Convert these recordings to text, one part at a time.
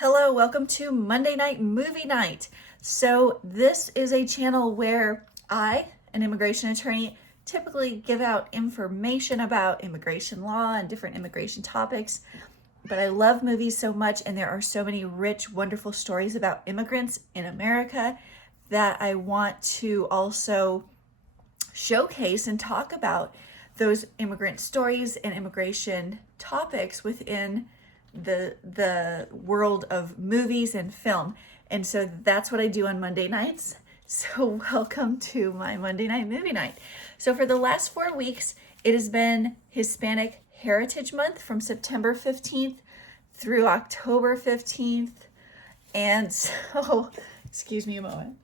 Hello, welcome to Monday Night Movie Night. So this is a channel where I, an immigration attorney, typically give out information about immigration law and different immigration topics. But I love movies so much, and there are so many rich, wonderful stories about immigrants in America that I want to also showcase and talk about those immigrant stories and immigration topics within the world of movies and film. And so that's what I do on Monday nights. So welcome to my Monday Night Movie Night. So for the last 4 weeks, it has been Hispanic Heritage Month from September 15th through October 15th. And so, excuse me a moment.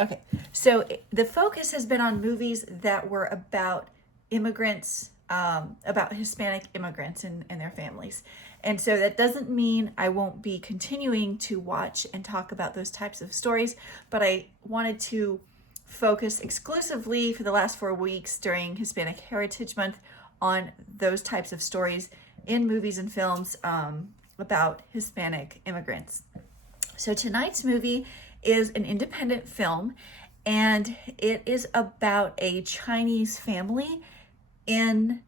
Okay, so the focus has been on movies that were about immigrants, about Hispanic immigrants and their families. And so that doesn't mean I won't be continuing to watch and talk about those types of stories, but I wanted to focus exclusively for the last 4 weeks during Hispanic Heritage Month on those types of stories in movies and films about Hispanic immigrants. So tonight's movie is an independent film, and it is about a Chinese family in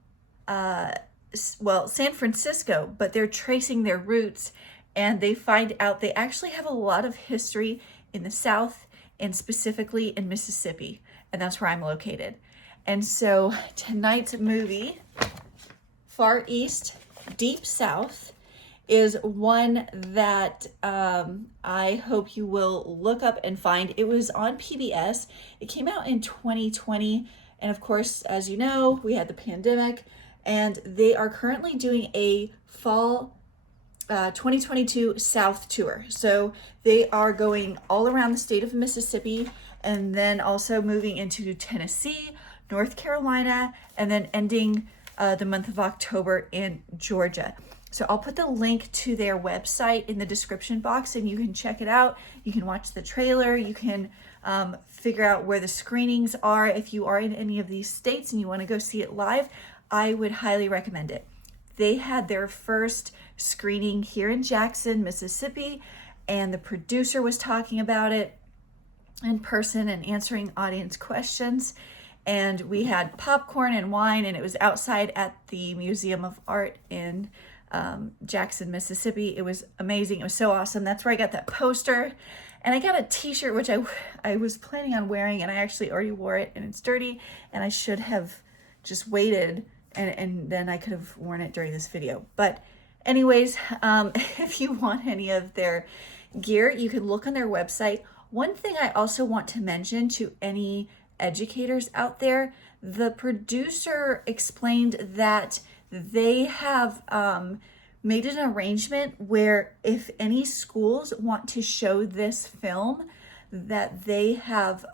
San Francisco, but they're tracing their roots, and they find out they actually have a lot of history in the South and specifically in Mississippi, and that's where I'm located. And so tonight's movie, Far East, Deep South, is one that I hope you will look up and find. It was on PBS. It came out in 2020. And of course, as you know, we had the pandemic, and they are currently doing a fall 2022 South tour. So they are going all around the state of Mississippi, and then also moving into Tennessee, North Carolina, and then ending the month of October in Georgia. So I'll put the link to their website in the description box, and you can check it out. You can watch the trailer. You can figure out where the screenings are. If you are in any of these states and you want to go see it live, I would highly recommend it. They had their first screening here in Jackson, Mississippi, and the producer was talking about it in person and answering audience questions. And we had popcorn and wine, and it was outside at the Museum of Art in Jackson, Mississippi. It was amazing. It was so awesome. That's where I got that poster. And I got a t-shirt, which I was planning on wearing, and I actually already wore it, and it's dirty, and I should have just waited, and then I could have worn it during this video. But anyways, if you want any of their gear, you can look on their website. One thing I also want to mention to any educators out there, the producer explained that they have made an arrangement where if any schools want to show this film, that they have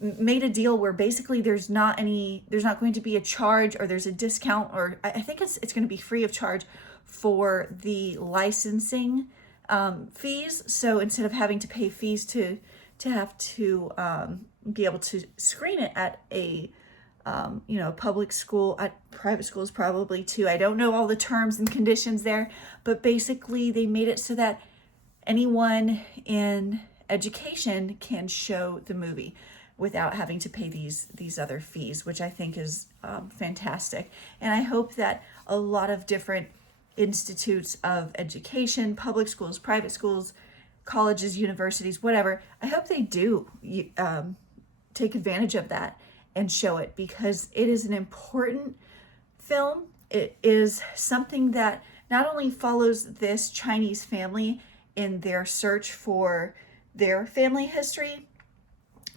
made a deal where basically there's not going to be a charge, or there's a discount, or I think it's going to be free of charge for the licensing fees. So instead of having to pay fees to have to be able to screen it at a public school, at private schools probably too. I don't know all the terms and conditions there, but basically they made it so that anyone in education can show the movie without having to pay these other fees, which I think is fantastic. And I hope that a lot of different institutes of education, public schools, private schools, colleges, universities, whatever, I hope they do take advantage of that and show it, because it is an important film. It is something that not only follows this Chinese family in their search for their family history,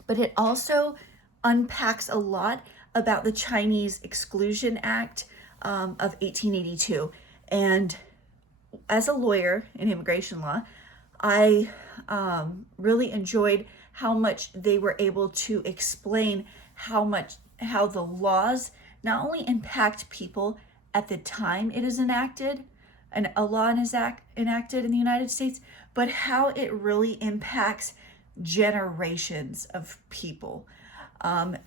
but it also unpacks a lot about the Chinese Exclusion Act of 1882. And as a lawyer in immigration law, I really enjoyed how much they were able to explain how the laws not only impact people at the time it is enacted, and a law is enacted in the United States, but how it really impacts generations of people. And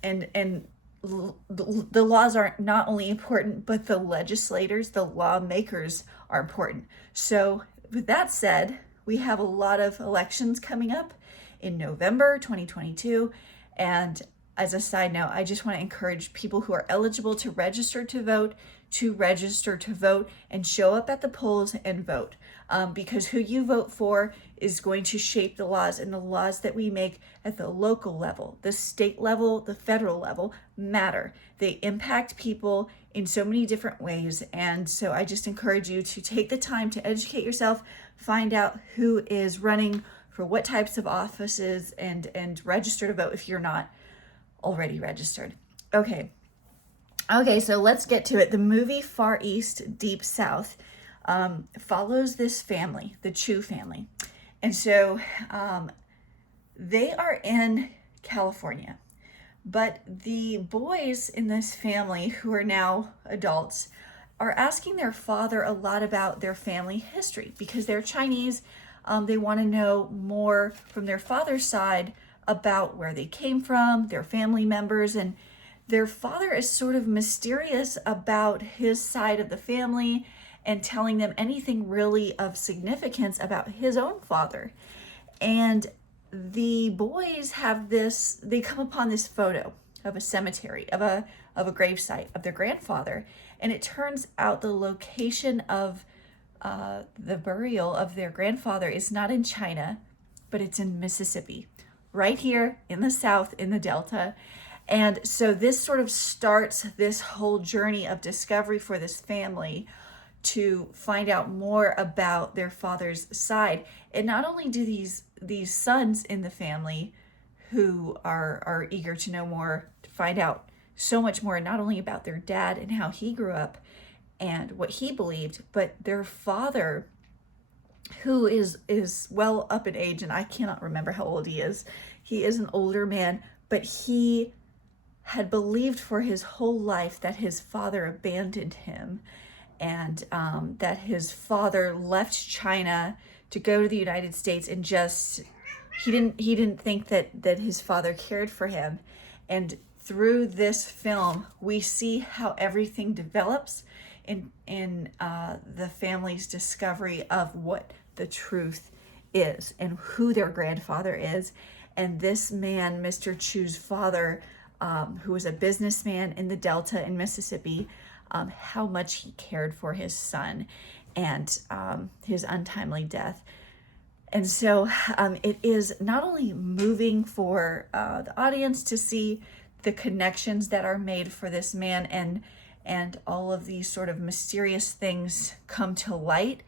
the laws are not only important, but the legislators, the lawmakers are important. So with that said, we have a lot of elections coming up in November 2022. And as a side note, I just want to encourage people who are eligible to register to vote and show up at the polls and vote, because who you vote for is going to shape the laws, and the laws that we make at the local level, the state level, the federal level matter. They impact people in so many different ways. And so I just encourage you to take the time to educate yourself, find out who is running for what types of offices, and register to vote if you're not already registered. Okay, so let's get to it. The movie Far East, Deep South follows this family, the Chu family. And so they are in California, but the boys in this family, who are now adults, are asking their father a lot about their family history because they're Chinese. They want to know more from their father's side about where they came from, their family members, and their father is sort of mysterious about his side of the family and telling them anything really of significance about his own father. And the boys they come upon this photo of a cemetery, of a gravesite of their grandfather, and it turns out the location of the burial of their grandfather is not in China, but it's in Mississippi, right here in the South, in the Delta. And so this sort of starts this whole journey of discovery for this family to find out more about their father's side. And not only do these sons in the family who are eager to know more, to find out so much more, not only about their dad and how he grew up and what he believed, but their father, who is well up in age, and I cannot remember how old he is. He is an older man, but he had believed for his whole life that his father abandoned him, and that his father left China to go to the United States, and just he didn't think that his father cared for him. And through this film, we see how everything develops in the family's discovery of what the truth is and who their grandfather is. And this man, Mr. Chu's father, who was a businessman in the Delta in Mississippi, how much he cared for his son and his untimely death. And so it is not only moving for the audience to see the connections that are made for this man and all of these sort of mysterious things come to light,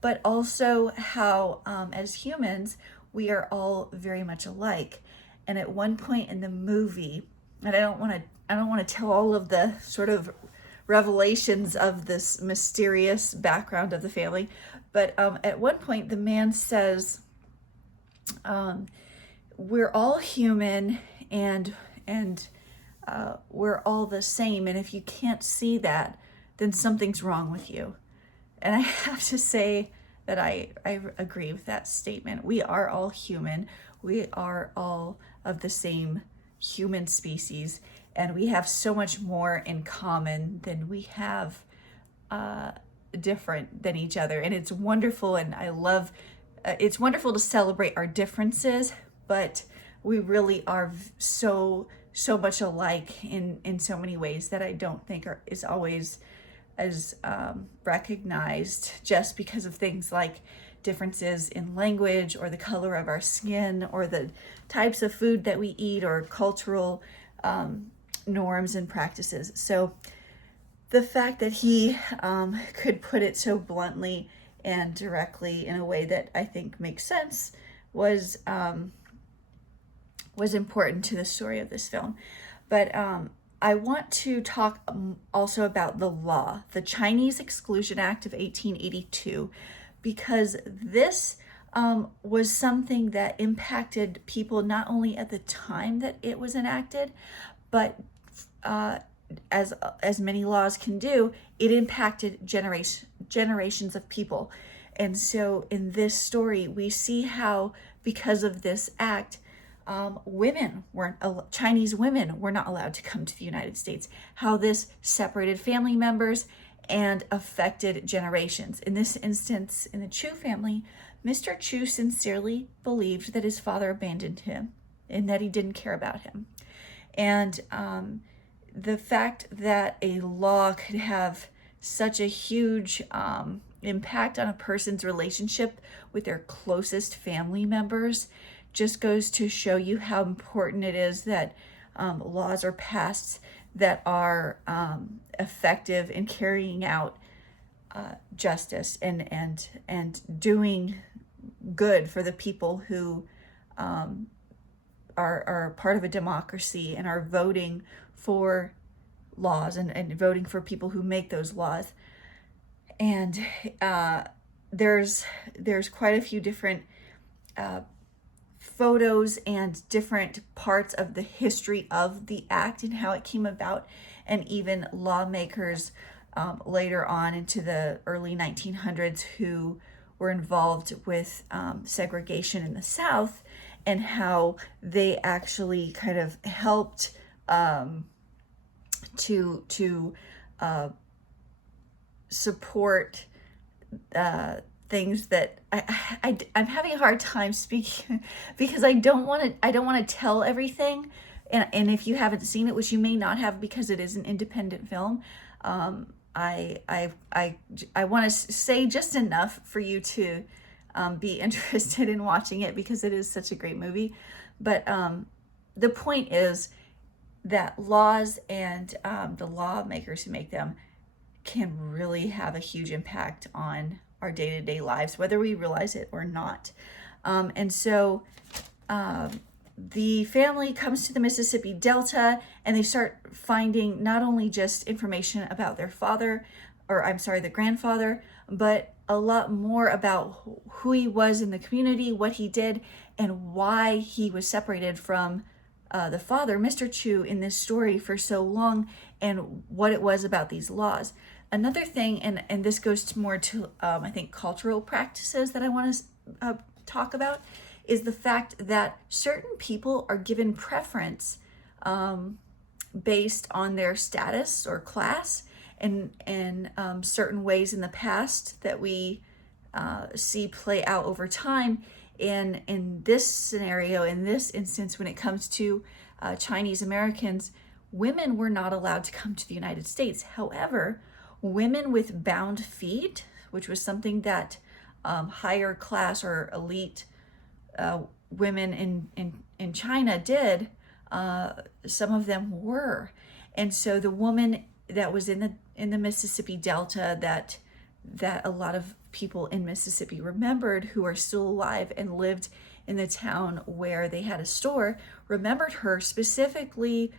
but also how as humans, we are all very much alike. And at one point in the movie, and I don't want to tell all of the sort of revelations of this mysterious background of the family, but at one point the man says, we're all human and we're all the same, and if you can't see that, then something's wrong with you. And I have to say that I agree with that statement. We are all human. We are all of the same human species, and we have so much more in common than we have different than each other. And it's wonderful, and I love it's wonderful to celebrate our differences, but we really are so much alike in so many ways that I don't think is always as recognized, just because of things like differences in language or the color of our skin or the types of food that we eat or cultural norms and practices. So the fact that he could put it so bluntly and directly in a way that I think makes sense was important to the story of this film. But I want to talk also about the law, the Chinese Exclusion Act of 1882, because this was something that impacted people not only at the time that it was enacted, but as many laws can do, it impacted generations of people. And so in this story, we see how, because of this act, Chinese women were not allowed to come to the United States, how this separated family members and affected generations. In this instance, in the Chu family, Mr. Chu sincerely believed that his father abandoned him and that he didn't care about him. And the fact that a law could have such a huge impact on a person's relationship with their closest family members just goes to show you how important it is that laws are passed that are effective in carrying out justice and doing good for the people who are part of a democracy and are voting for laws and voting for people who make those laws. And there's quite a few different photos and different parts of the history of the act and how it came about, and even lawmakers later on into the early 1900s who were involved with segregation in the South, and how they actually kind of helped to support things that I'm having a hard time speaking because I don't want to tell everything, and if you haven't seen it, which you may not have because it is an independent film, I want to say just enough for you to be interested in watching it because it is such a great movie. But the point is that laws and the lawmakers who make them can really have a huge impact on our day-to-day lives, whether we realize it or not. And so the family comes to the Mississippi Delta, and they start finding not only just information about their father, or I'm sorry, the grandfather, but a lot more about who he was in the community, what he did, and why he was separated from the father, Mr. Chu, in this story for so long, and what it was about these laws. Another thing, and this goes to more to, I think, cultural practices that I want to talk about, is the fact that certain people are given preference based on their status or class, and certain ways in the past that we see play out over time. And in this scenario, in this instance, when it comes to Chinese Americans, women were not allowed to come to the United States. However, women with bound feet, which was something that higher class or elite women in China did, some of them were. And so the woman that was in the Mississippi Delta that a lot of people in Mississippi remembered, who are still alive and lived in the town where they had a store, remembered her specifically.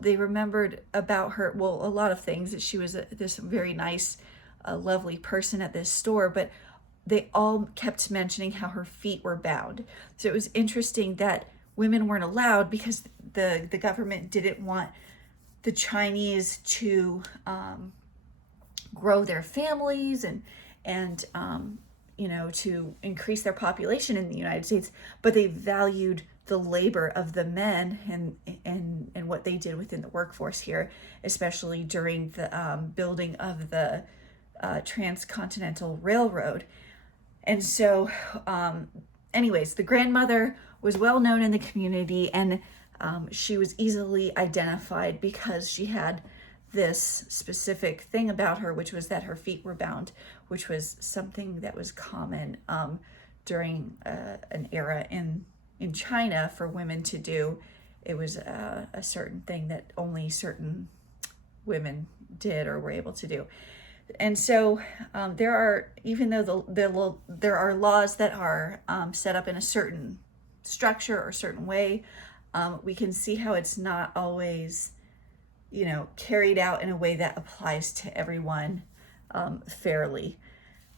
They remembered about her, well, a lot of things, that she was this very nice, lovely person at this store, but they all kept mentioning how her feet were bound. So it was interesting that women weren't allowed because the government didn't want the Chinese to grow their families and to increase their population in the United States, but they valued the labor of the men and what they did within the workforce here, especially during the building of the Transcontinental Railroad. And so anyways, the grandmother was well known in the community, and she was easily identified because she had this specific thing about her, which was that her feet were bound, which was something that was common during an era in China for women to do. It was a certain thing that only certain women did or were able to do. And so there are, even though there are laws that are set up in a certain structure or certain way, we can see how it's not always carried out in a way that applies to everyone fairly.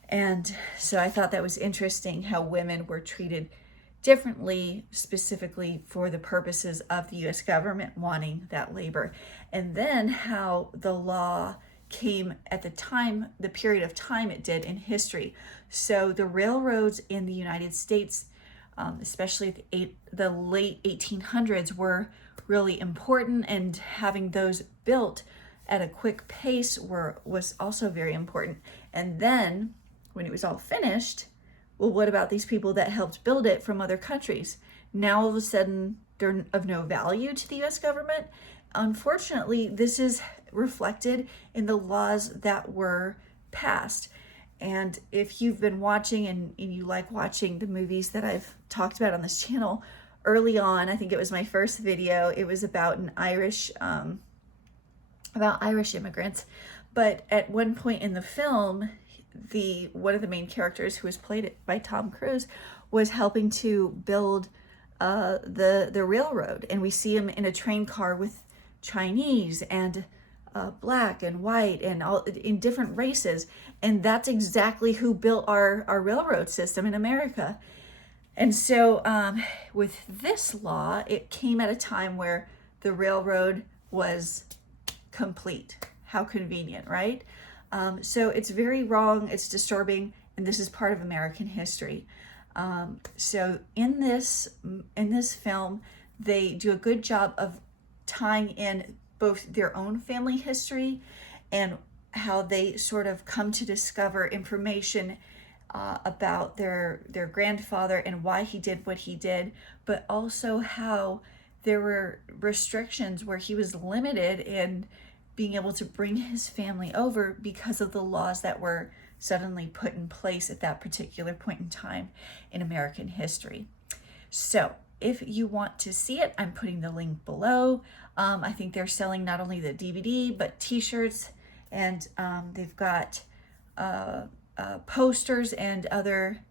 And so I thought that was interesting how women were treated differently, specifically for the purposes of the U.S. government wanting that labor. And then how the law came at the period of time it did in history. So the railroads in the United States, especially the late 1800s, were really important, and having those built at a quick pace was also very important. And then when it was all finished, well, what about these people that helped build it from other countries? Now all of a sudden they're of no value to the US government. Unfortunately, this is reflected in the laws that were passed. And if you've been watching and you like watching the movies that I've talked about on this channel, early on, I think it was my first video, it was about Irish immigrants. But at one point in the film, one of the main characters, who was played by Tom Cruise, was helping to build the railroad, and we see him in a train car with Chinese and black and white and all in different races, and that's exactly who built our railroad system in America. And so with this law, it came at a time where the railroad was complete. How convenient, right? So it's very wrong, it's disturbing, and this is part of American history. So in this film, they do a good job of tying in both their own family history and how they sort of come to discover information about their grandfather and why he did what he did, but also how there were restrictions where he was limited in being able to bring his family over because of the laws that were suddenly put in place at that particular point in time in American history. So if you want to see it, I'm putting the link below. I think they're selling not only the DVD, but t-shirts, and they've got posters and other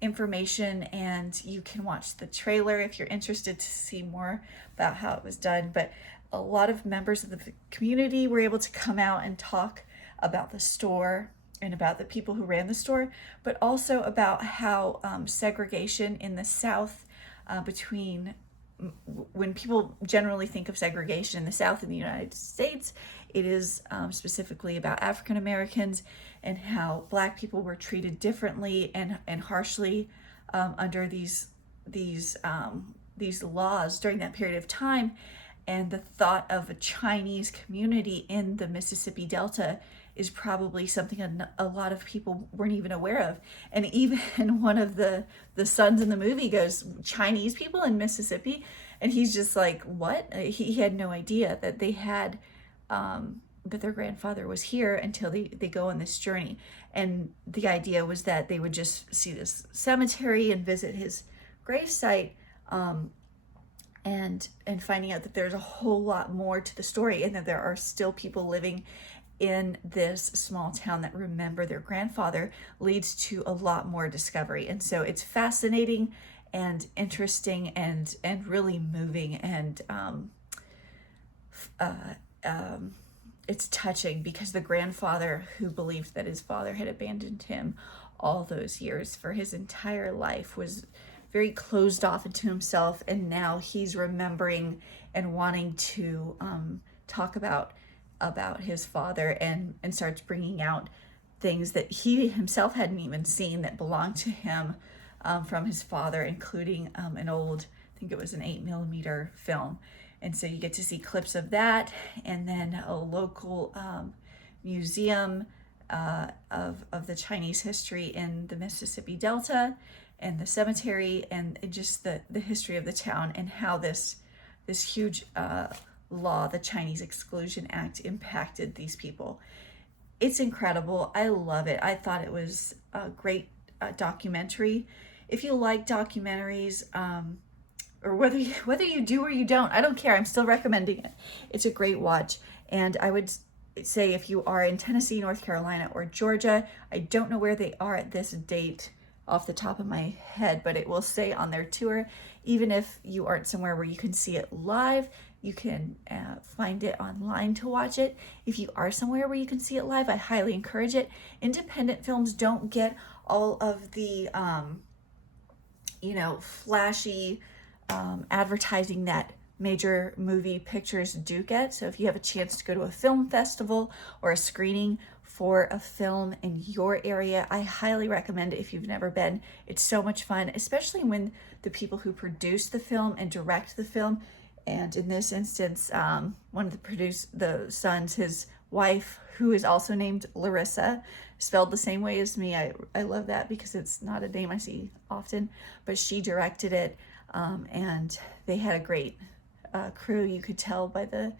information, and you can watch the trailer if you're interested to see more about how it was done. But a lot of members of the community were able to come out and talk about the store and about the people who ran the store, but also about how segregation in the South, between when people generally think of segregation in the South in the United States, it is specifically about African Americans and how Black people were treated differently and harshly under these laws during that period of time. And the thought of a Chinese community in the Mississippi Delta is probably something a lot of people weren't even aware of. And even one of the sons in the movie goes, Chinese people in Mississippi? And he's just like, what? He had no idea that they had, that their grandfather was here until they go on this journey. And the idea was that they would just see this cemetery and visit his gravesite, and finding out that there's a whole lot more to the story, and that there are still people living in this small town that remember their grandfather, leads to a lot more discovery. And so it's fascinating and interesting and really moving, and it's touching, because the grandfather, who believed that his father had abandoned him all those years for his entire life, was very closed off into himself, and now he's remembering and wanting to talk about his father, and starts bringing out things that he himself hadn't even seen that belonged to him from his father, including an old, I think it was an 8mm film. And so you get to see clips of that, and then a local museum of the Chinese history in the Mississippi Delta, and the cemetery, and just the history of the town, and how this huge law, the Chinese Exclusion Act, impacted these people. It's incredible. I love it. I thought it was a great documentary. If you like documentaries, or whether you do or you don't, I don't care. I'm still recommending it. It's a great watch. And I would say, if you are in Tennessee, North Carolina, or Georgia, I don't know where they are at this date off the top of my head, but it will say on their tour. Even if you aren't somewhere where you can see it live, you can find it online to watch it. If you are somewhere where you can see it live, I highly encourage it. Independent films don't get all of the flashy advertising that major movie pictures do get. So if you have a chance to go to a film festival or a screening for a film in your area, I highly recommend it if you've never been. It's so much fun, especially when the people who produce the film and direct the film, and in this instance, one of the sons, his wife, who is also named Larissa, spelled the same way as me. I love that because it's not a name I see often, but she directed it, and they had a great crew. You could tell by the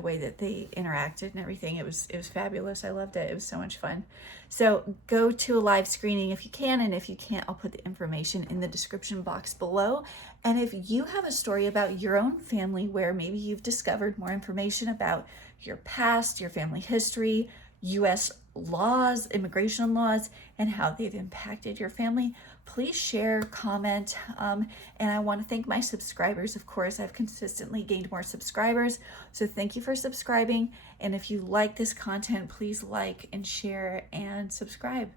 way that they interacted and everything. It was fabulous. I loved it. It was so much fun. So go to a live screening if you can, and if you can't, I'll put the information in the description box below. And if you have a story about your own family where maybe you've discovered more information about your past, your family history, US laws, immigration laws, and how they've impacted your family, please share, comment, and I want to thank my subscribers. Of course, I've consistently gained more subscribers, so thank you for subscribing. And if you like this content, please like and share and subscribe.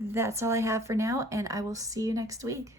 That's all I have for now, and I will see you next week.